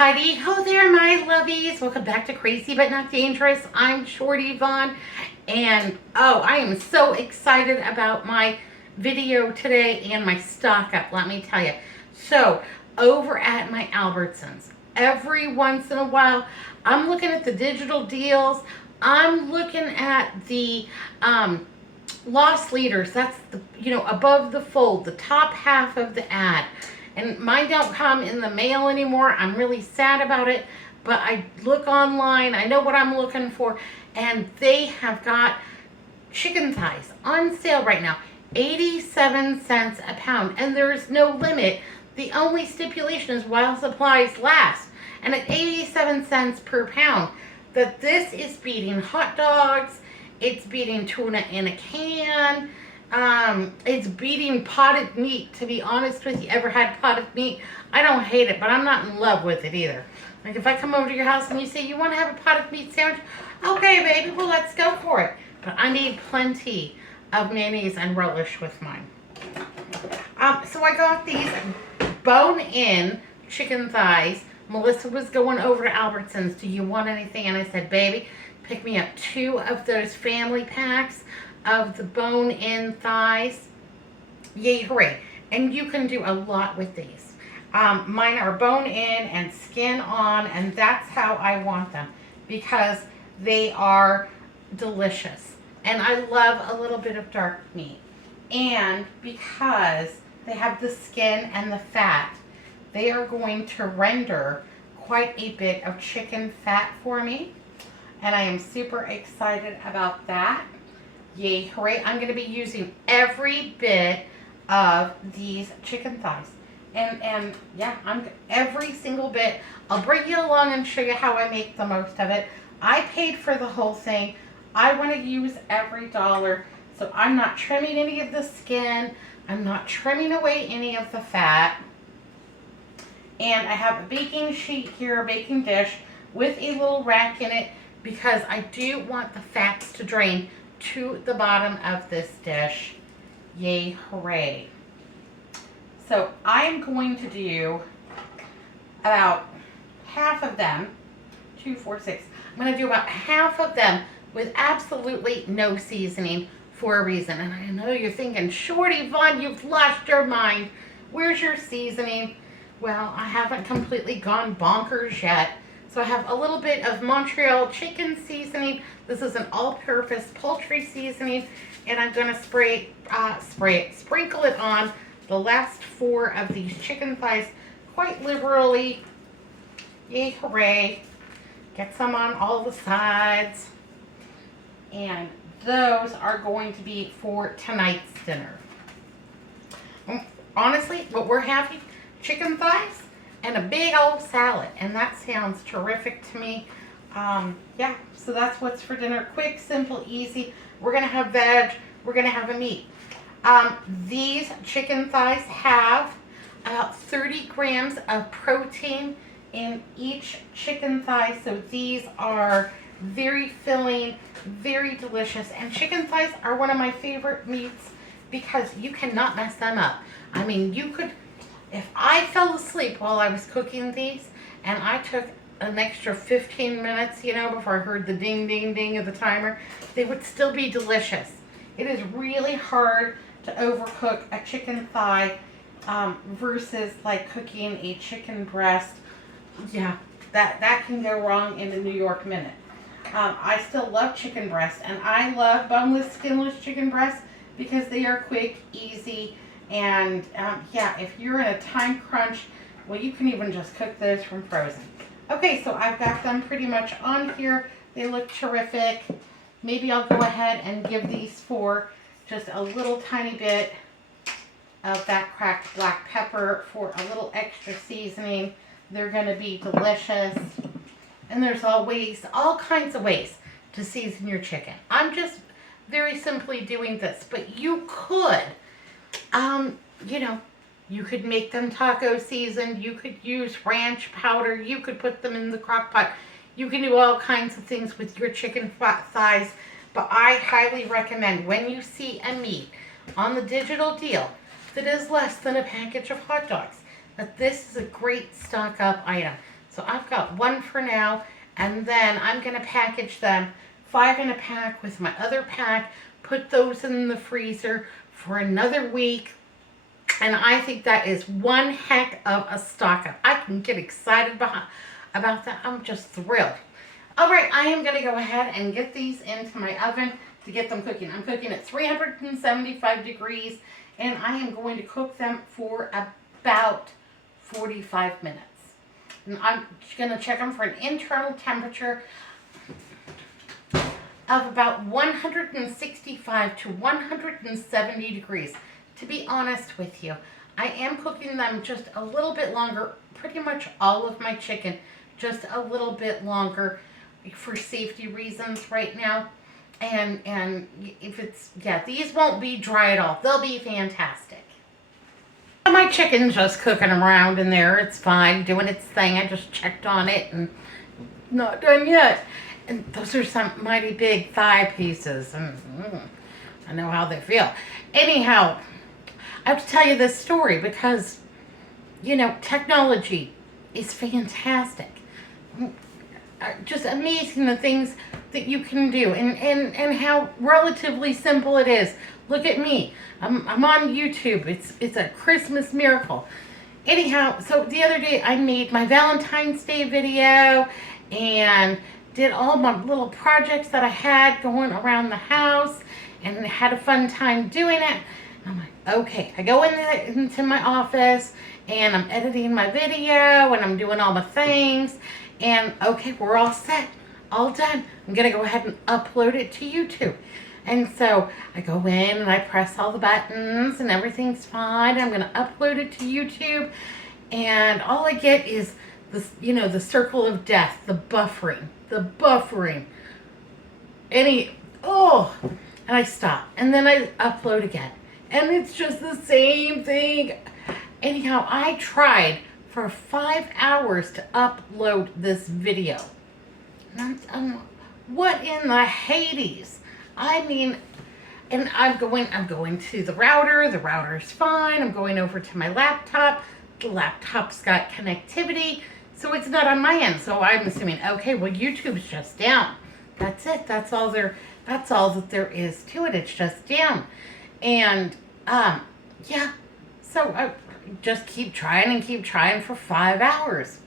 Heidi, ho there, my lovies. Welcome back to Crazy But Not Dangerous. I'm Shorty Vaughn, and I am so excited about my video today and my stock up, let me tell you. So, over at my Albertsons, every once in a while, I'm looking at the digital deals. I'm looking at the loss leaders. That's the, above the fold, the top half of the ad. And mine don't come in the mail anymore. I'm really sad about it. But I look online. I know what I'm looking for. And they have got chicken thighs on sale right now. 87 cents a pound. And there's no limit. The only stipulation is while supplies last. And at 87 cents per pound, that this is beating hot dogs. It's beating tuna in a can. It's beating potted meat, to be honest with you. Ever had potted meat? I don't hate it, but I'm not in love with it either. Like if I come over to your house and you say, you want to have a potted meat sandwich? Okay, baby, well, let's go for it. But I need plenty of mayonnaise and relish with mine. So I got these bone-in chicken thighs. Melissa was going over to Albertsons. Do you want anything? And I said, baby, pick me up 2 of those family packs of the bone-in thighs. Yay, hooray. And you can do a lot with these. Mine are bone-in and skin on, and that's how I want them because they are delicious. And I love a little bit of dark meat. And because they have the skin and the fat, they are going to render quite a bit of chicken fat for me. And I am super excited about that. Yay, hooray. I'm going to be using every bit of these chicken thighs. And yeah, every single bit. I'll bring you along and show you how I make the most of it. I paid for the whole thing. I want to use every dollar. So I'm not trimming any of the skin. I'm not trimming away any of the fat. And I have a baking sheet here, a baking dish with a little rack in it because I do want the fats to drain to the bottom of this dish. Yay, hooray. So I'm going to do about half of them, 2, 4, 6. I'm going to do about half of them with absolutely no seasoning for a reason. And I know you're thinking, Shorty Vaughn, you've lost your mind. Where's your seasoning? Well, I haven't completely gone bonkers yet. So I have a little bit of Montreal chicken seasoning. This is an all-purpose poultry seasoning. And I'm going to sprinkle it on the last 4 of these chicken thighs quite liberally. Yay, hooray. Get some on all the sides. And those are going to be for tonight's dinner. Honestly, what we're having, chicken thighs and a big old salad, and that sounds terrific to me. Yeah, so that's what's for dinner. Quick, simple, easy. We're going to have veg. We're going to have a meat. These chicken thighs have about 30 grams of protein in each chicken thigh, so these are very filling, very delicious, and chicken thighs are one of my favorite meats because you cannot mess them up. I mean, you could, if I fell asleep while I was cooking these and I took an extra 15 minutes, before I heard the ding, ding, ding of the timer, they would still be delicious. It is really hard to overcook a chicken thigh versus like cooking a chicken breast. Yeah, that can go wrong in a New York minute. I still love chicken breast, and I love boneless, skinless chicken breasts because they are quick, easy, and yeah, if you're in a time crunch, well, you can even just cook those from frozen. Okay, so I've got them pretty much on here. They look terrific. Maybe I'll go ahead and give these 4 just a little tiny bit of that cracked black pepper for a little extra seasoning. They're going to be delicious. And there's always all kinds of ways to season your chicken. I'm just very simply doing this, but you could, you could make them taco seasoned. You could use ranch powder. You could put them in the crock pot. You can do all kinds of things with your chicken thighs, but I highly recommend when you see a meat on the digital deal that is less than a package of hot dogs, that this is a great stock up item. So I've got one for now, and then I'm going to package them 5 in a pack with my other pack, put those in the freezer for another week. And I think that is one heck of a stock up. I can get excited about that. I'm just thrilled. All right, I am going to go ahead and get these into my oven to get them cooking. I'm cooking at 375 degrees, and I am going to cook them for about 45 minutes. And I'm going to check them for an internal temperature of about 165 to 170 degrees. To be honest with you, I am cooking them just a little bit longer, pretty much all of my chicken, just a little bit longer for safety reasons right now. And if it's, yeah, these won't be dry at all. They'll be fantastic. My chicken's just cooking around in there. It's fine, doing its thing. I just checked on it and not done yet. And those are some mighty big thigh pieces. And I know how they feel. Anyhow, I have to tell you this story because, you know, technology is fantastic. Just amazing the things that you can do and how relatively simple it is. Look at me. I'm on YouTube. It's a Christmas miracle. Anyhow, so the other day I made my Valentine's Day video and did all my little projects that I had going around the house and had a fun time doing it. And I'm like, okay. I go into my office and I'm editing my video and I'm doing all the things. And okay, we're all set, all done. I'm going to go ahead and upload it to YouTube. And so I go in and I press all the buttons and everything's fine. I'm going to upload it to YouTube. And all I get is this, you know, the circle of death, the buffering. And I stop. And then I upload again. And it's just the same thing. Anyhow, I tried for 5 hours to upload this video. What in the Hades? I mean, and I'm going to the router. The router's fine. I'm going over to my laptop. The laptop's got connectivity, so it's not on my end. So I'm assuming, okay, well, YouTube's just down. That's it. That's all that there is to it. It's just down. And yeah. So I just keep trying for 5 hours.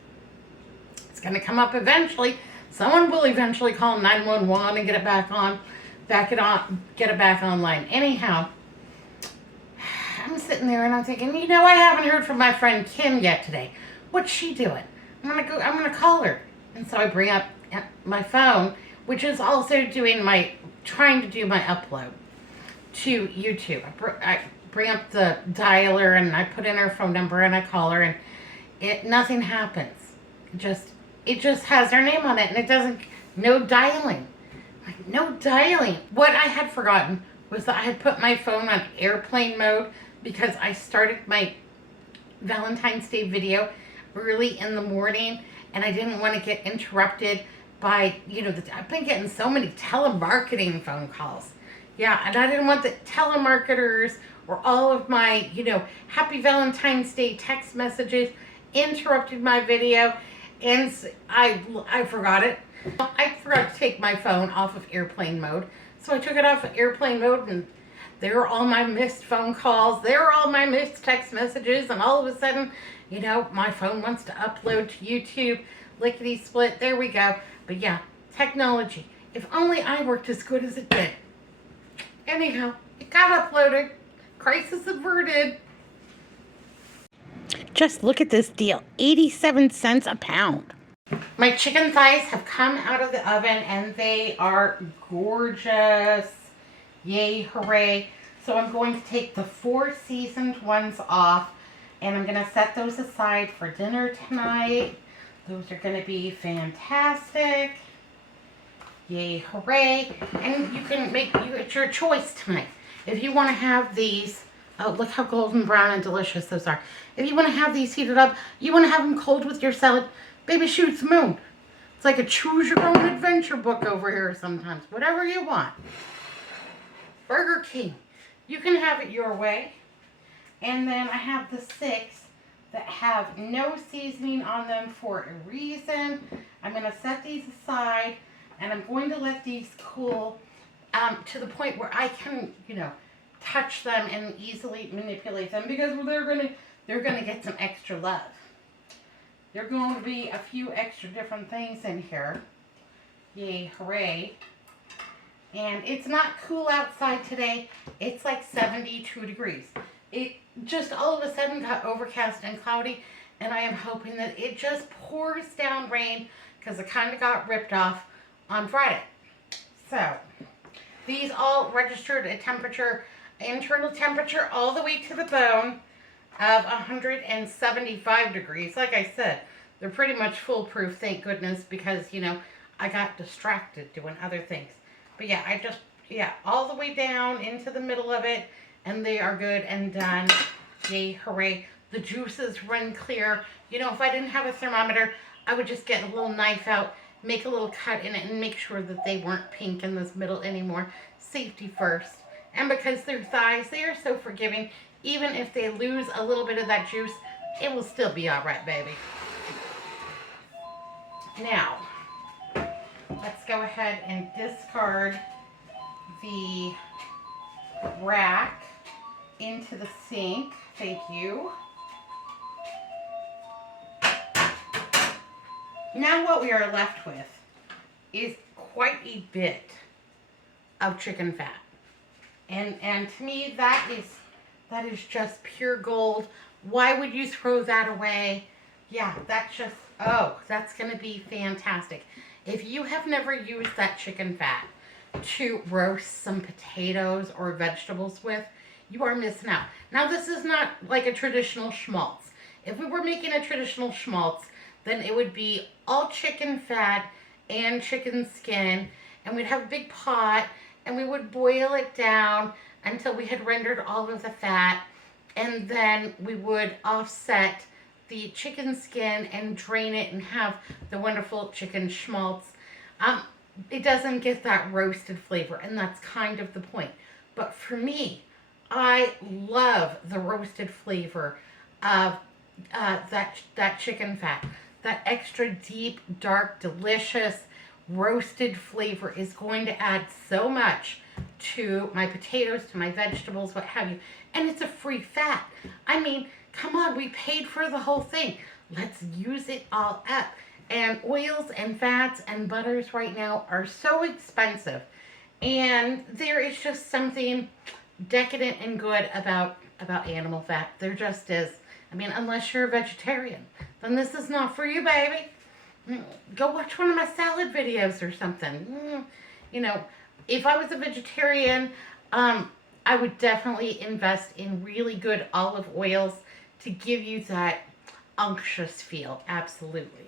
It's going to come up eventually. Someone will eventually call 911 and get it back online. Anyhow, I'm sitting there and I'm thinking, you know, I haven't heard from my friend Kim yet today. What's she doing? I'm gonna call her. And so I bring up my phone, which is also trying to do my upload to YouTube. I bring up the dialer and I put in her phone number and I call her and nothing happens. It just has her name on it and it doesn't, no dialing. Like, no dialing. What I had forgotten was that I had put my phone on airplane mode because I started my Valentine's Day video early in the morning and I didn't want to get interrupted by, you know, I've been getting so many telemarketing phone calls. Yeah, and I didn't want the telemarketers or all of my, you know, happy Valentine's Day text messages interrupted my video, and I forgot it. I forgot to take my phone off of airplane mode, so I took it off of airplane mode, and there were all my missed phone calls, there were all my missed text messages, and all of a sudden, you know, my phone wants to upload to YouTube, lickety split, there we go. But yeah, technology. If only I worked as good as it did. Anyhow, it got uploaded. Crisis averted. Just look at this deal. 87 cents a pound. My chicken thighs have come out of the oven and they are gorgeous. Yay, hooray. So I'm going to take the 4 seasoned ones off and I'm going to set those aside for dinner tonight. Those are going to be fantastic. Yay, hooray. And you can it's your choice tonight. If you want to have these, oh, look how golden brown and delicious those are. If you want to have these heated up, you want to have them cold with your salad, baby shoots the moon. It's like a choose your own adventure book over here sometimes. Whatever you want. Burger King. You can have it your way. And then I have the 6 that have no seasoning on them for a reason. I'm going to set these aside, and I'm going to let these cool to the point where I can, touch them and easily manipulate them, because they're gonna get some extra love. There are going to be a few extra different things in here. Yay, hooray. And it's not cool outside today. It's like 72 degrees. It just all of a sudden got overcast and cloudy, and I am hoping that it just pours down rain, because it kind of got ripped off on Friday. So, these all registered a temperature, internal temperature all the way to the bone of 175 degrees. Like I said, they're pretty much foolproof, thank goodness, because, I got distracted doing other things. But yeah, all the way down into the middle of it, and they are good and done. Yay, hooray. The juices run clear. If I didn't have a thermometer, I would just get a little knife out, make a little cut in it, and make sure that they weren't pink in this middle anymore. Safety first. And because they're thighs, they are so forgiving. Even if they lose a little bit of that juice, it will still be all right, baby. Now, let's go ahead and discard the rack into the sink. Thank you. Now what we are left with is quite a bit of chicken fat. And to me, that is just pure gold. Why would you throw that away? Yeah, that's going to be fantastic. If you have never used that chicken fat to roast some potatoes or vegetables with, you are missing out. Now, this is not like a traditional schmaltz. If we were making a traditional schmaltz, then it would be all chicken fat and chicken skin, and we'd have a big pot, and we would boil it down until we had rendered all of the fat, and then we would offset the chicken skin and drain it and have the wonderful chicken schmaltz. It doesn't get that roasted flavor, and that's kind of the point. But for me, I love the roasted flavor of that chicken fat. That extra deep, dark, delicious roasted flavor is going to add so much to my potatoes, to my vegetables, what have you. And it's a free fat. I mean, come on, we paid for the whole thing. Let's use it all up. And oils and fats and butters right now are so expensive. And there is just something decadent and good about animal fat. There just is. I mean, unless you're a vegetarian, then this is not for you, baby. Go watch one of my salad videos or something. If I was a vegetarian, I would definitely invest in really good olive oils to give you that unctuous feel. Absolutely.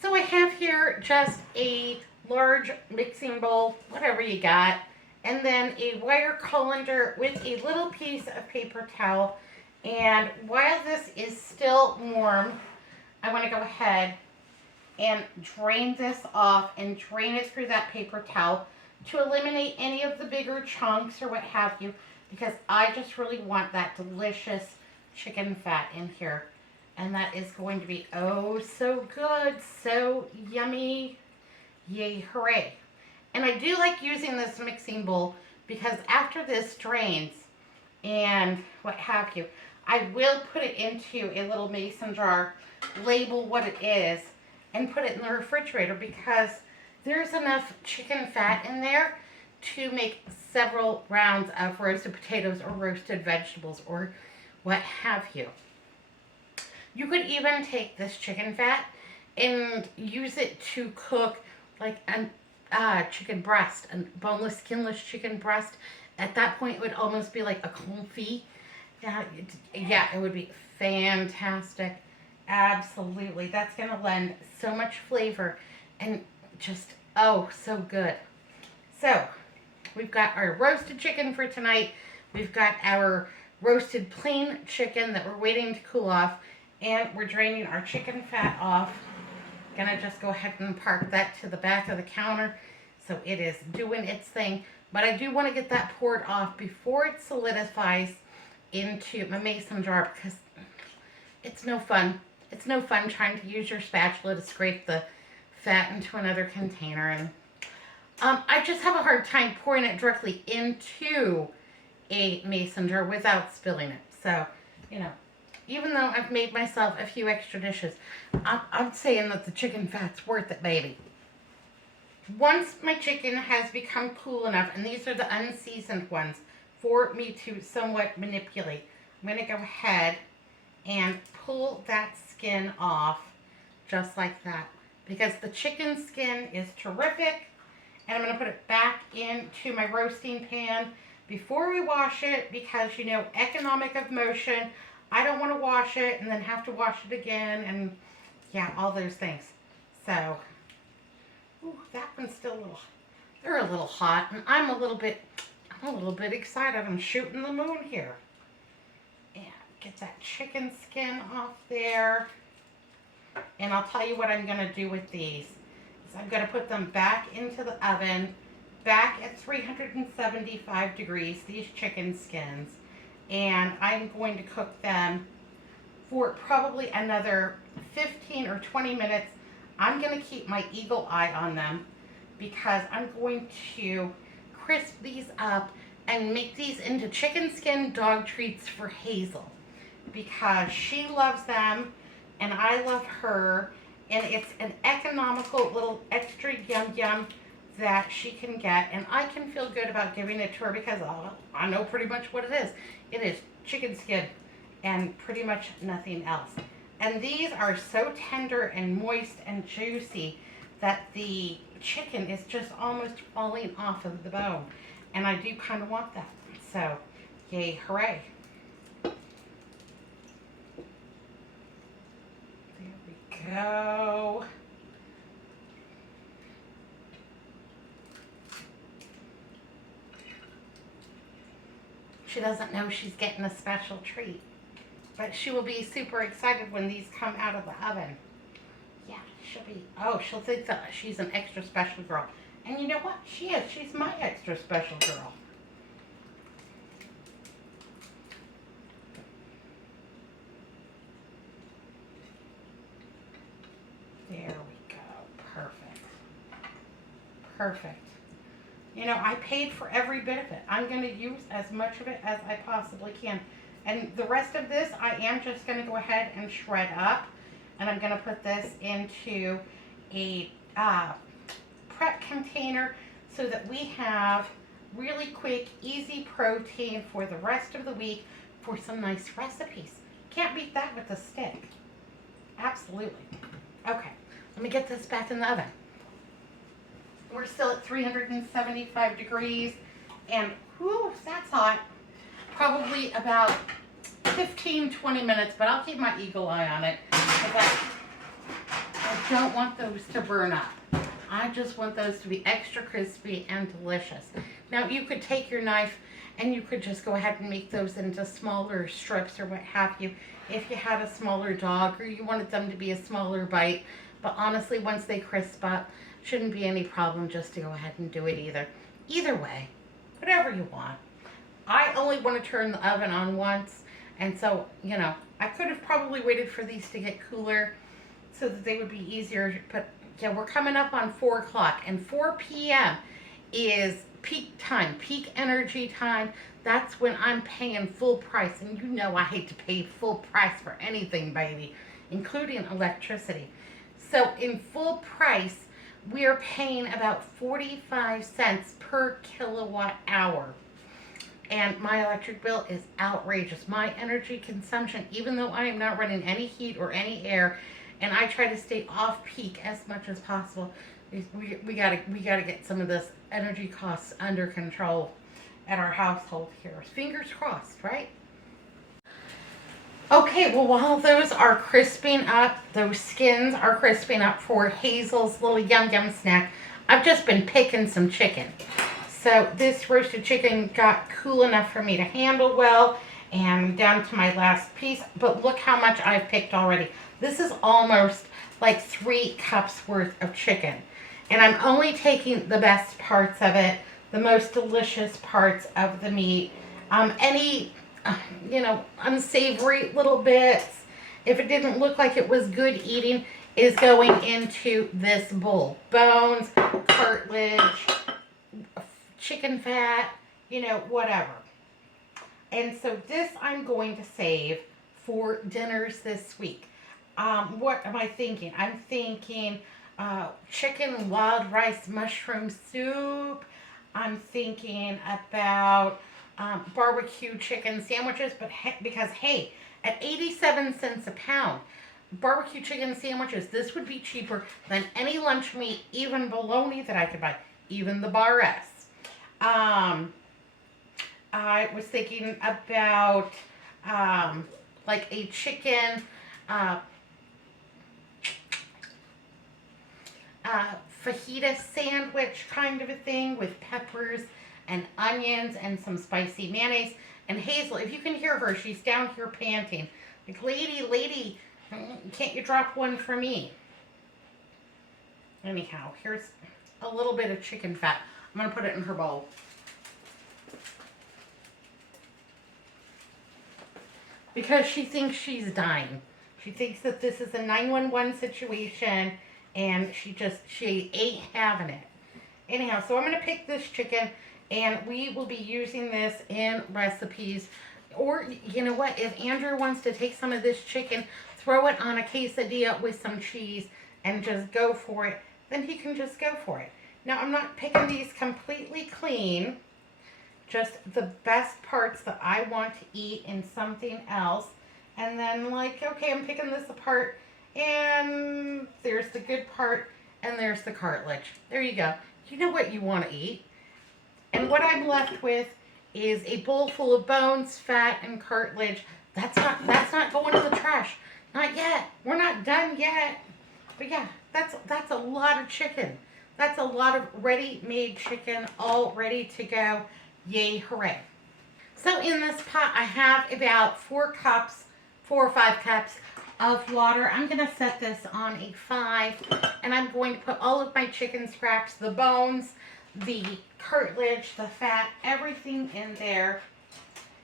So I have here just a large mixing bowl, whatever you got, and then a wire colander with a little piece of paper towel. And while this is still warm, I want to go ahead and drain this off and drain it through that paper towel to eliminate any of the bigger chunks or what have you, because I just really want that delicious chicken fat in here. And that is going to be oh so good, so yummy. Yay, hooray. And I do like using this mixing bowl because after this drains and what have you, I will put it into a little mason jar, label what it is, and put it in the refrigerator, because there's enough chicken fat in there to make several rounds of roasted potatoes or roasted vegetables or what have you. You could even take this chicken fat and use it to cook like chicken breast, a boneless, skinless chicken breast. At that point, it would almost be like a confit. Yeah, it would be fantastic. Absolutely. That's going to lend so much flavor and just, oh, so good. So, we've got our roasted chicken for tonight. We've got our roasted plain chicken that we're waiting to cool off. And we're draining our chicken fat off. Gonna just go ahead and park that to the back of the counter so it is doing its thing. But I do want to get that poured off before it solidifies into my mason jar because it's no fun. It's no fun trying to use your spatula to scrape the fat into another container. And I just have a hard time pouring it directly into a mason jar without spilling it. So, you know, even though I've made myself a few extra dishes, I'm saying that the chicken fat's worth it, baby. Once my chicken has become cool enough, and these are the unseasoned ones for me to somewhat manipulate, I'm going to go ahead and pull that skin off just like that. Because the chicken skin is terrific. And I'm going to put it back into my roasting pan before we wash it because, you know, economic of motion. I don't want to wash it and then have to wash it again and, yeah, all those things. So, ooh, that one's still a little, they're a little hot. And I'm a little bit excited. I'm shooting the moon here. And get that chicken skin off there. And I'll tell you what I'm going to do with these. So I'm going to put them back into the oven, back at 375 degrees, these chicken skins. And I'm going to cook them for probably another 15 or 20 minutes. I'm going to keep my eagle eye on them because I'm going to crisp these up and make these into chicken skin dog treats for Hazel because she loves them and I love her, and it's an economical little extra yum yum that she can get, and I can feel good about giving it to her because I know pretty much what it is. It is chicken skin and pretty much nothing else. And these are so tender and moist and juicy that the chicken is just almost falling off of the bone. And I do kind of want that. So, yay, hooray. There we go. She doesn't know she's getting a special treat. But she will be super excited when these come out of the oven. Yeah, she'll think that she's an extra special girl. And you know what? She is. She's my extra special girl. There we go. Perfect. Perfect. You know, I paid for every bit of it. I'm going to use as much of it as I possibly can. And the rest of this, I am just going to go ahead and shred up. And I'm going to put this into a prep container so that we have really quick, easy protein for the rest of the week for some nice recipes. Can't beat that with a stick. Absolutely. Okay, let me get this back in the oven. We're still at 375 degrees, and whew, that's hot. Probably about 15-20 minutes, but I'll keep my eagle eye on it because I don't want those to burn up. I just want those to be extra crispy and delicious. Now, you could take your knife and you could just go ahead and make those into smaller strips or what have you if you had a smaller dog or you wanted them to be a smaller bite. But honestly, once they crisp up, shouldn't be any problem just to go ahead and do it either. Either way, whatever you want. I only want to turn the oven on once, and so, you know, I could have probably waited for these to get cooler so that they would be easier. But yeah, we're coming up on 4 o'clock, and 4 p.m. is peak time, peak energy time. That's when I'm paying full price, and you know I hate to pay full price for anything, baby, including electricity. So in full price, we're paying about 45 cents per kilowatt hour. And my electric bill is outrageous. My energy consumption, even though I am not running any heat or any air, and I try to stay off peak as much as possible, We gotta get some of this energy costs under control at our household here. Fingers crossed, right? Okay, well, while those are crisping up, those skins are crisping up for Hazel's little yum yum snack, I've just been picking some chicken. So this roasted chicken got cool enough for me to handle well, and I'm down to my last piece. But look how much I've picked already. This is almost like 3 cups worth of chicken. And I'm only taking the best parts of it, the most delicious parts of the meat. Any unsavory little bits, if it didn't look like it was good eating, is going into this bowl. Bones, cartilage, chicken fat, whatever. And so this I'm going to save for dinners this week. What am I thinking? I'm thinking chicken wild rice mushroom soup. I'm thinking about barbecue chicken sandwiches, but because hey, at 87 cents a pound, barbecue chicken sandwiches, this would be cheaper than any lunch meat, even bologna that I could buy, even the bar S. I was thinking about like a chicken fajita sandwich kind of a thing with peppers and onions and some spicy mayonnaise. And Hazel, if you can hear her, she's down here panting. Like, lady, can't you drop one for me? Anyhow, here's a little bit of chicken fat. I'm going to put it in her bowl. Because she thinks she's dying. She thinks that this is a 911 situation, and she ain't having it. Anyhow, so I'm going to pick this chicken, and we will be using this in recipes. Or, you know what, if Andrew wants to take some of this chicken, throw it on a quesadilla with some cheese, and just go for it, then he can just go for it. Now, I'm not picking these completely clean, just the best parts that I want to eat in something else. And then, like, okay, I'm picking this apart, and there's the good part, and there's the cartilage. There you go. You know what you want to eat. And what I'm left with is a bowl full of bones, fat, and cartilage. That's not going to the trash. Not yet. We're not done yet. But yeah, that's a lot of chicken. That's a lot of ready-made chicken, all ready to go. Yay, hooray. So in this pot, I have about 4 or 5 cups of water. I'm going to set this on a 5, and I'm going to put all of my chicken scraps, the bones, the cartilage, the fat, everything in there.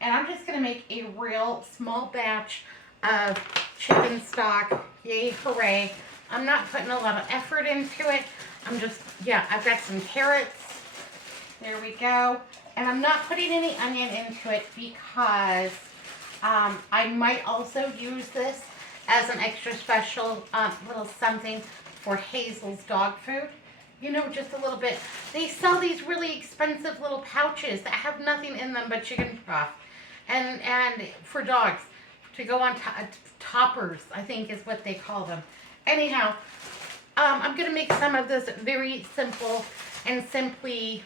And I'm just going to make a real small batch of chicken stock. Yay, hooray. I'm not putting a lot of effort into it. I've got some carrots. There we go. And I'm not putting any onion into it because I might also use this as an extra special little something for Hazel's dog food. Just a little bit. They sell these really expensive little pouches that have nothing in them but chicken broth. And for dogs, to go on toppers, I think is what they call them. Anyhow, I'm going to make some of this very simple and simply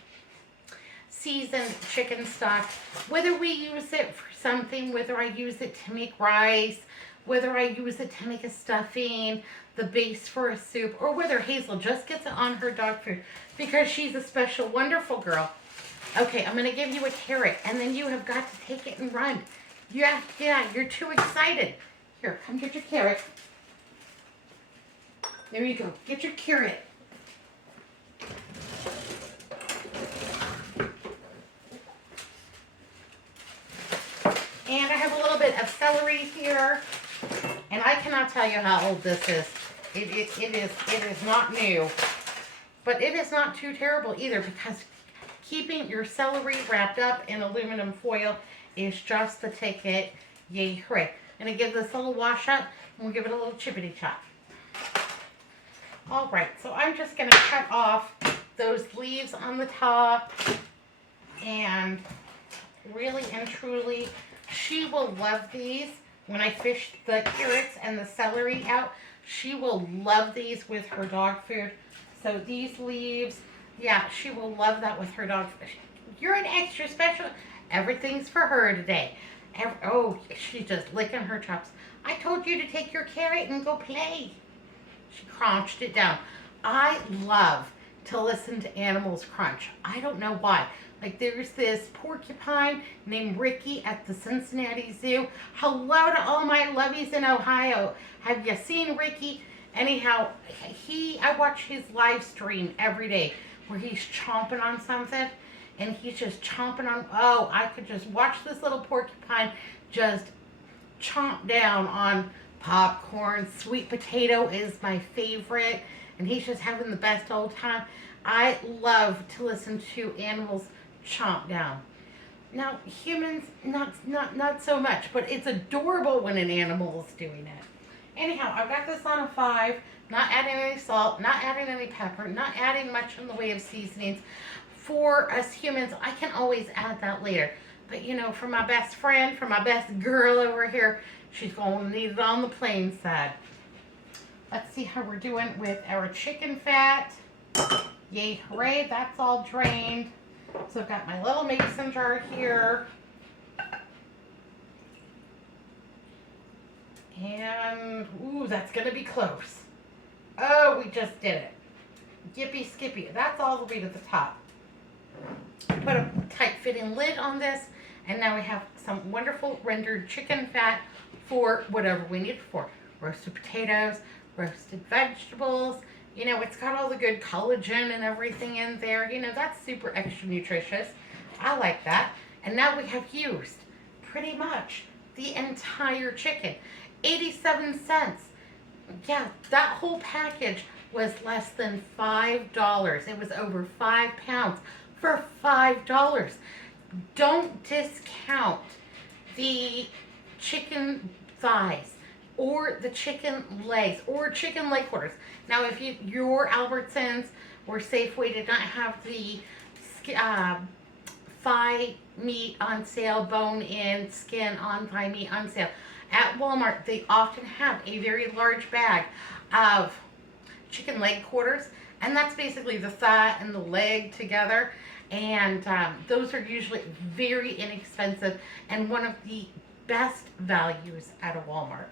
seasoned chicken stock. Whether we use it for something, whether I use it to make rice, whether I use it to make a stuffing, the base for a soup, or whether Hazel just gets it on her dog food because she's a special, wonderful girl. Okay, I'm going to give you a carrot, and then you have got to take it and run. Yeah, you're too excited. Here, come get your carrot. There you go. Get your carrot. And I have a little bit of celery here. And I cannot tell you how old this is. It is not new. But it is not too terrible either, because keeping your celery wrapped up in aluminum foil is just the ticket. Yay, hooray. I'm going to give this a little wash up, and we'll give it a little chippity chop. All right, so I'm just going to cut off those leaves on the top. And really and truly, she will love these. When I fish the carrots and the celery out, she will love these with her dog food. So So these leaves, yeah, she will love that with her dog. You're an extra special. Everything's for her today. Oh, she's just licking her chops. I told you to take your carrot and go play. She crunched it down. I love to listen to animals crunch. I don't know why. Like there's this porcupine named Ricky at the Cincinnati Zoo. Hello to all my lovies in Ohio. Have you seen Ricky? Anyhow, I watch his live stream every day where he's chomping on something and he's just chomping on, oh, I could just watch this little porcupine just chomp down on popcorn. Sweet potato is my favorite, and he's just having the best old time. I love to listen to animals chomp down. Now, humans, not so much, but it's adorable when an animal is doing it. Anyhow, I've got this on a 5, not adding any salt, not adding any pepper, not adding much in the way of seasonings. For us humans, I can always add that later. But you know, for my best friend, for my best girl over here, she's going to need it on the plain side. Let's see how we're doing with our chicken fat. Yay, hooray, that's all drained. So I've got my little mason jar here. And, ooh, that's going to be close. Oh, we just did it. Yippee skippy. That's all the way to the top. Put a tight fitting lid on this. And now we have some wonderful rendered chicken fat for whatever we need it for. Roasted potatoes, roasted vegetables. You know, it's got all the good collagen and everything in there. You know, that's super extra nutritious. I like that. And now we have used pretty much the entire chicken. 87 cents. Yeah, that whole package was less than $5. It was over 5 pounds for $5. Don't discount the chicken thighs or the chicken legs or chicken leg quarters. Now, if your Albertsons or Safeway did not have the thigh meat on sale, bone-in, skin on thigh meat on sale, at Walmart, they often have a very large bag of chicken leg quarters, and that's basically the thigh and the leg together. And those are usually very inexpensive and one of the best values at a Walmart.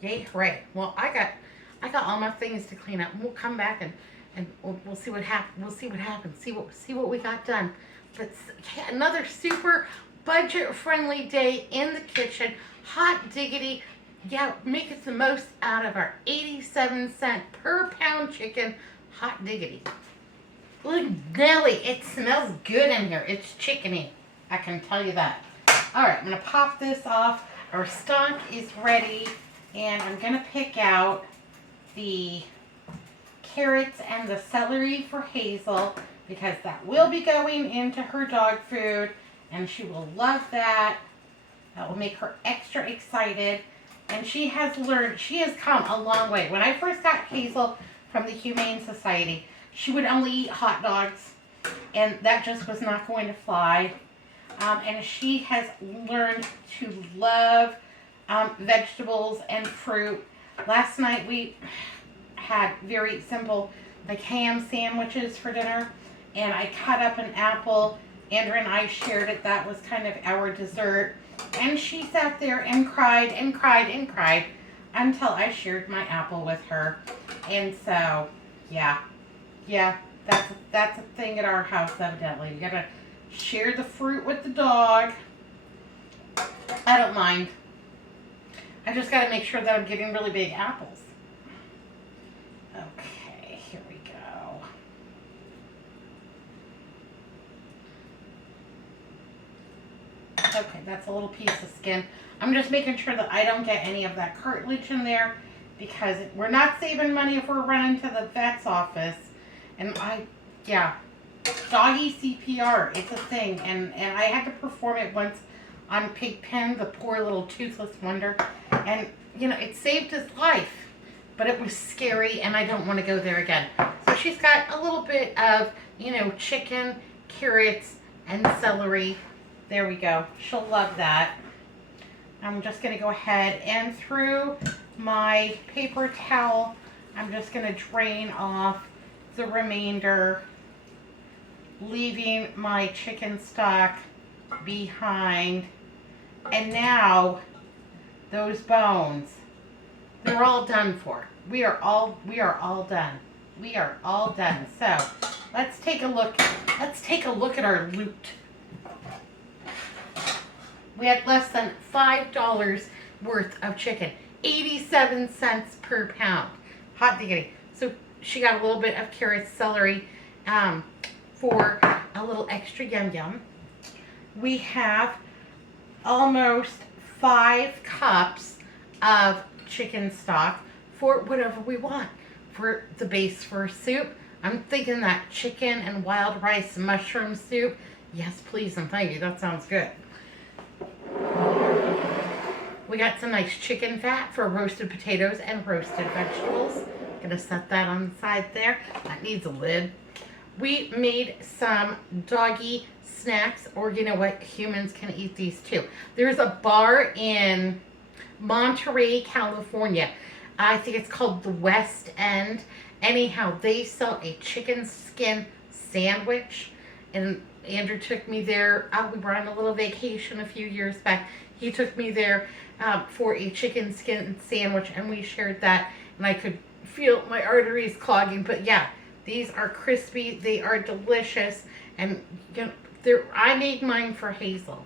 Yay, hooray. Well, I got all my things to clean up. We'll come back and we'll see what happens. We'll see what happens. See what we got done. But yeah, another super budget-friendly day in the kitchen. Hot diggity. Yeah, make us the most out of our 87-cent per pound chicken. Hot diggity. Look, Nelly, it smells good in here. It's chickeny. I can tell you that. All right, I'm going to pop this off. Our stock is ready, and I'm going to pick out the carrots and the celery for Hazel because that will be going into her dog food, and she will love that. That will make her extra excited. And she has come a long way. When I first got Hazel from the Humane Society, she would only eat hot dogs, and that just was not going to fly. And she has learned to love vegetables and fruit. Last night we had very simple like ham sandwiches for dinner, and I cut up an apple. Andrew and I shared it. That was kind of our dessert. And she sat there and cried and cried and cried until I shared my apple with her. And so, yeah, that's a thing at our house, evidently. You gotta share the fruit with the dog. I don't mind. I just gotta make sure that I'm getting really big apples. Okay, here we go. Okay, that's a little piece of skin. I'm just making sure that I don't get any of that cartilage in there because we're not saving money if we're running to the vet's office. And doggy CPR, it's a thing. And I had to perform it once on Pigpen, the poor little toothless wonder. And, you know, it saved his life. But it was scary, and I don't want to go there again. So she's got a little bit of, you know, chicken, carrots, and celery. There we go. She'll love that. I'm just going to go ahead and through my paper towel, I'm just going to drain off the remainder, leaving my chicken stock behind. And now those bones, they're all done for. We are all done. We are all done. So let's take a look. Let's take a look at our loot. We had less than $5 worth of chicken. 87 cents per pound. Hot diggity. So she got a little bit of carrot, celery, for a little extra yum yum. We have almost 5 cups of chicken stock for whatever we want. For the base for soup, I'm thinking that chicken and wild rice mushroom soup. Yes, please and thank you. That sounds good. We got some nice chicken fat for roasted potatoes and roasted vegetables. Gonna set that on the side there. That needs a lid. We made some doggy snacks, or you know what, humans can eat these too. There's a bar in Monterey, California. I think it's called the West End. Anyhow, they sell a chicken skin sandwich. And Andrew took me there. We were on a little vacation a few years back. He took me there for a chicken skin sandwich, and we shared that. And I could feel my arteries clogging. But yeah, these are crispy. They are delicious. And you know, I made mine for Hazel.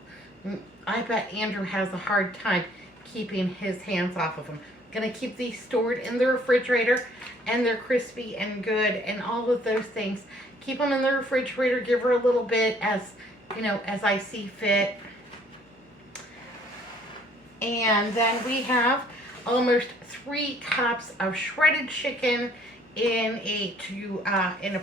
I bet Andrew has a hard time keeping his hands off of them. Gonna keep these stored in the refrigerator, and they're crispy and good and all of those things. Keep them in the refrigerator, give her a little bit as, you know, as I see fit. And then we have almost 3 cups of shredded chicken in a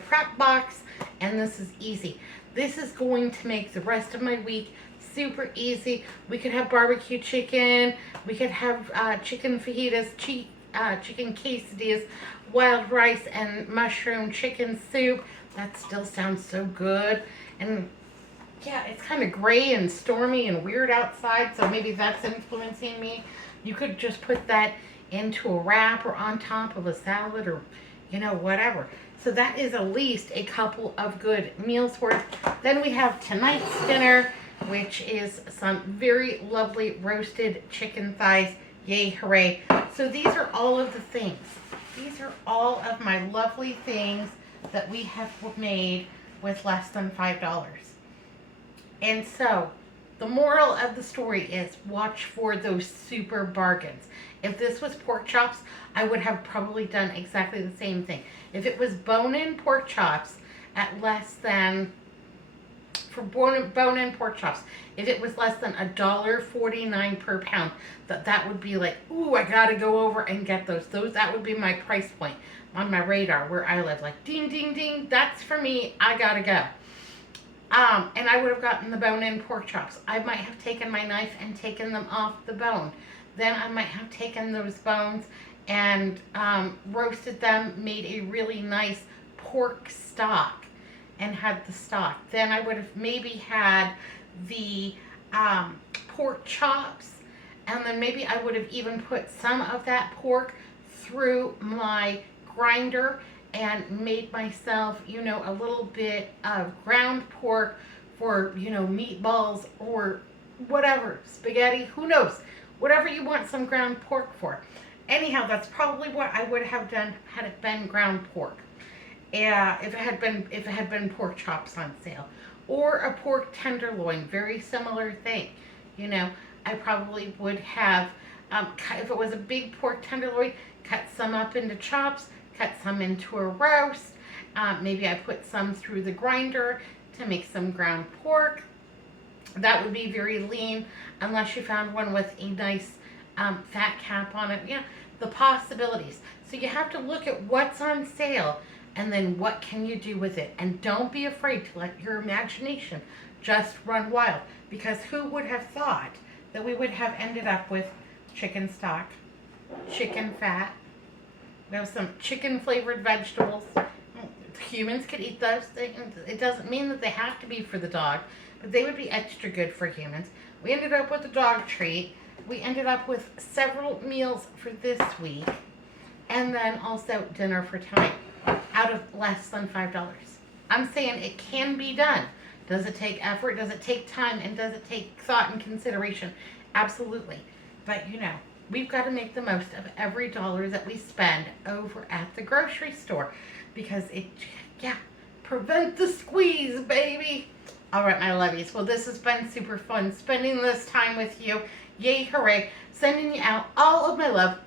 prep box, and this is easy. This is going to make the rest of my week super easy. We could have barbecue chicken, we could have chicken fajitas, chicken quesadillas, wild rice and mushroom chicken soup. That still sounds so good. And yeah, it's kind of gray and stormy and weird outside, so maybe that's influencing me. You could just put that into a wrap or on top of a salad, or you know, whatever. So that is at least a couple of good meals worth. Then we have tonight's dinner, which is some very lovely roasted chicken thighs. Yay, hooray. So these are all of the things. These are all of my lovely things that we have made with less than $5. And so the moral of the story is watch for those super bargains. If this was pork chops, I would have probably done exactly the same thing. If it was bone-in pork chops at less than, for bone-in pork chops, if it was less than $1.49 per pound, that would be like, ooh, I gotta go over and get those. That would be my price point on my radar where I live. Like, ding, ding, ding, that's for me, I gotta go. And I would have gotten the bone-in pork chops. I might have taken my knife and taken them off the bone. Then I might have taken those bones and roasted them, made a really nice pork stock, and had the stock. Then I would have maybe had the pork chops, and then maybe I would have even put some of that pork through my grinder and made myself, you know, a little bit of ground pork for, you know, meatballs or whatever, spaghetti, who knows, whatever you want some ground pork for. Anyhow, that's probably what I would have done had it been ground pork. If it had been pork chops on sale, or a pork tenderloin, very similar thing. You know, I probably would have, if it was a big pork tenderloin, cut some up into chops, cut some into a roast. Maybe I put some through the grinder to make some ground pork. That would be very lean, unless you found one with a nice fat cap on it. Yeah, the possibilities. So you have to look at what's on sale, and then what can you do with it. And don't be afraid to let your imagination just run wild, because who would have thought that we would have ended up with chicken stock, chicken fat, we have some chicken flavored vegetables. Humans could eat those. It doesn't mean that they have to be for the dog, but they would be extra good for humans. We ended up with a dog treat. We ended up with several meals for this week, and then also dinner for tonight. out of less than $5. I'm saying it can be done. Does it take effort? Does it take time? And does it take thought and consideration? Absolutely. But we've got to make the most of every dollar that we spend over at the grocery store because prevent the squeeze, baby. All right, my lovies. Well, this has been super fun spending this time with you. Yay, hooray. Sending you out all of my love.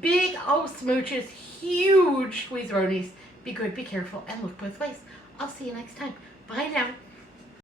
Big old smooches, huge squeeze-ronies. Be good, be careful, and look both ways. I'll see you next time. Bye now.